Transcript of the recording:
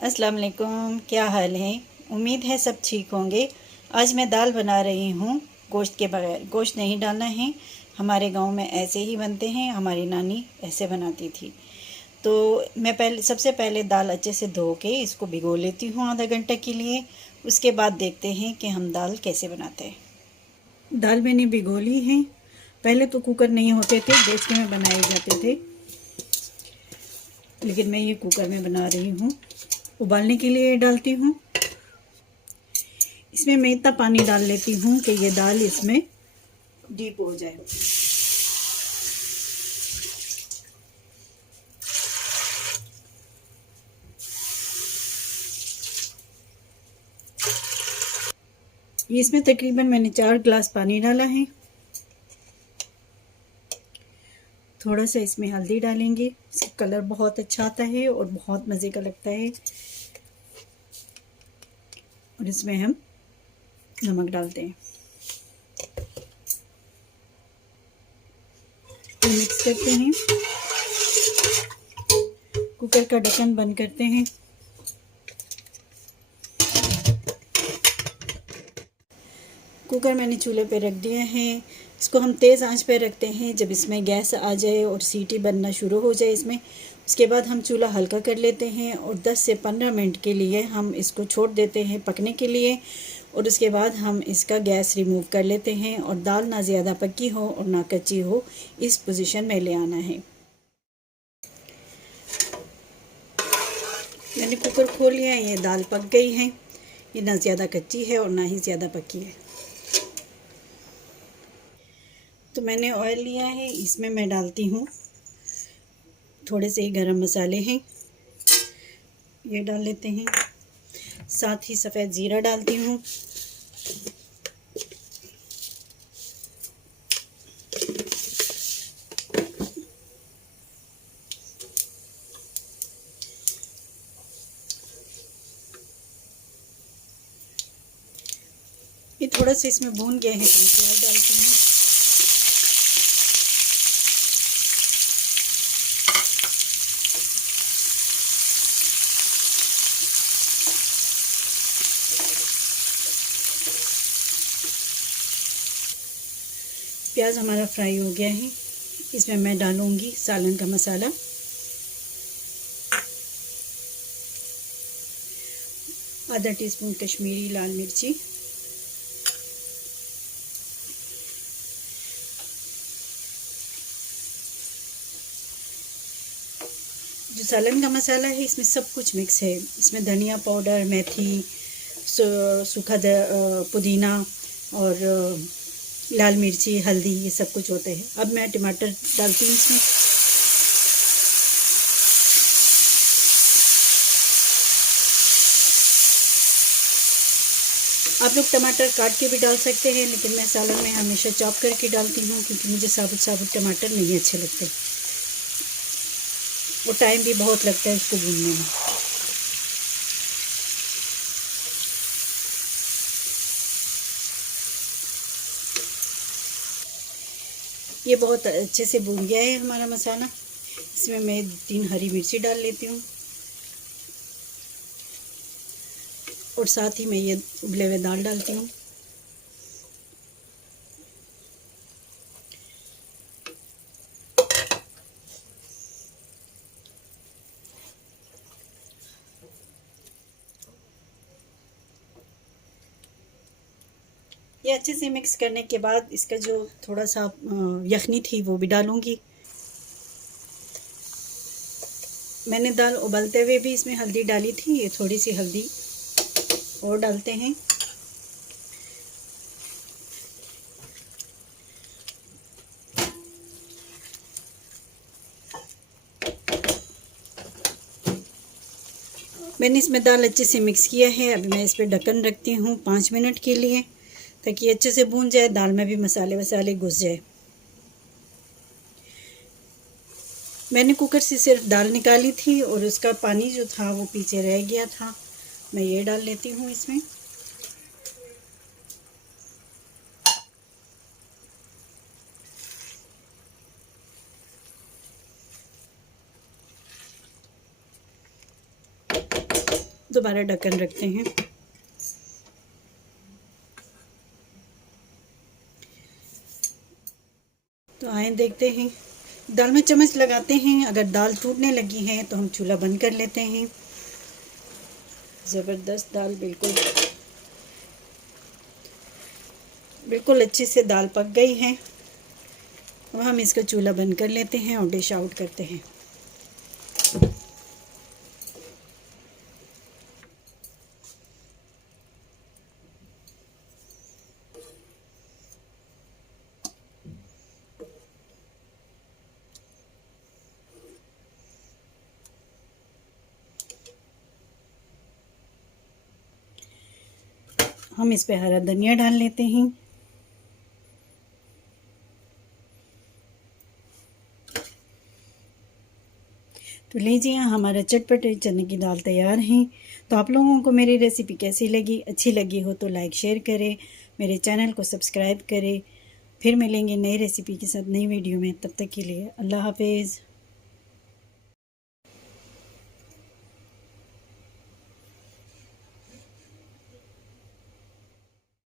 अस्सलाम वालेकुम, क्या हाल है। उम्मीद है सब ठीक होंगे। आज मैं दाल बना रही हूँ गोश्त के बगैर। गोश्त नहीं डालना है, हमारे गांव में ऐसे ही बनते हैं, हमारी नानी ऐसे बनाती थी। तो मैं सबसे पहले दाल अच्छे से धो के इसको भिगो लेती हूँ आधा घंटा के लिए। उसके बाद देखते हैं कि हम दाल कैसे बनाते हैं। दाल मैंने भिगो ली है। पहले तो कुकर नहीं होते थे, डेचके में बनाए जाते थे, लेकिन मैं ये कुकर में बना रही हूँ। उबालने के लिए डालती हूँ। इसमें मैं इतना पानी डाल लेती हूँ कि ये दाल इसमें डीप हो जाए। इसमें तकरीबन मैंने 4 गिलास पानी डाला है। थोड़ा सा इसमें हल्दी डालेंगे, इसका कलर बहुत अच्छा आता है और बहुत मज़े का लगता है। और इसमें हम नमक डालते हैं, मिक्स करते हैं। कुकर का ढक्कन बंद करते हैं। कुकर मैंने चूल्हे पे रख दिया है। इसको हम तेज़ आंच पे रखते हैं। जब इसमें गैस आ जाए और सीटी बनना शुरू हो जाए इसमें, उसके बाद हम चूल्हा हल्का कर लेते हैं और 10 से 15 मिनट के लिए हम इसको छोड़ देते हैं पकने के लिए। और उसके बाद हम इसका गैस रिमूव कर लेते हैं और दाल ना ज़्यादा पकी हो और ना कच्ची हो, इस पोजीशन में ले आना है। मैंने कुकर खोल लिया है, ये दाल पक गई है। ये ना ज़्यादा कच्ची है और ना ही ज़्यादा पकी है। तो मैंने ऑयल लिया है, इसमें मैं डालती हूँ थोड़े से गरम मसाले हैं, ये डाल लेते हैं। साथ ही सफ़ेद ज़ीरा डालती हूँ। ये थोड़ा सा इसमें भून गया है तो प्याज डालती हूँ। प्याज हमारा फ्राई हो गया है। इसमें मैं डालूंगी सालन का मसाला, आधा टीस्पून कश्मीरी लाल मिर्ची, जो सालन का मसाला है इसमें सब कुछ मिक्स है। इसमें धनिया पाउडर, मेथी, सूखा पुदीना और लाल मिर्ची, हल्दी, ये सब कुछ होते हैं। अब मैं टमाटर डालती हूँ इसमें। आप लोग टमाटर काट के भी डाल सकते हैं, लेकिन मैं सालन में हमेशा चॉप करके डालती हूँ क्योंकि मुझे साबुत साबुत टमाटर नहीं अच्छे लगते और टाइम भी बहुत लगता है इसको भूनने में। ये बहुत अच्छे से भून गया है हमारा मसाला। इसमें मैं 3 हरी मिर्ची डाल लेती हूँ और साथ ही मैं ये उबले हुए दाल डालती हूँ। ये अच्छे से मिक्स करने के बाद इसका जो थोड़ा सा यखनी थी वो भी डालूंगी। मैंने दाल उबलते हुए भी इसमें हल्दी डाली थी, ये थोड़ी सी हल्दी और डालते हैं। मैंने इसमें दाल अच्छे से मिक्स किया है। अभी मैं इस पर ढक्कन रखती हूँ 5 मिनट के लिए, ताकि अच्छे से भून जाए, दाल में भी मसाले वसाले घुस जाए। मैंने कुकर से सिर्फ दाल निकाली थी और उसका पानी जो था वो पीछे रह गया था। मैं ये डाल लेती हूँ इसमें। दोबारा ढक्कन रखते हैं। तो आए देखते हैं, दाल में चम्मच लगाते हैं। अगर दाल टूटने लगी है तो हम चूल्हा बंद कर लेते हैं। ज़बरदस्त दाल, बिल्कुल अच्छे से दाल पक गई है। अब हम इसका चूल्हा बंद कर लेते हैं और डिश आउट करते हैं। हम इस पे हरा धनिया डाल लेते हैं। तो लीजिए, हमारा चटपटे चने की दाल तैयार है। तो आप लोगों को मेरी रेसिपी कैसी लगी? अच्छी लगी हो तो लाइक शेयर करें, मेरे चैनल को सब्सक्राइब करें। फिर मिलेंगे नई रेसिपी के साथ नई वीडियो में। तब तक के लिए अल्लाह हाफिज़।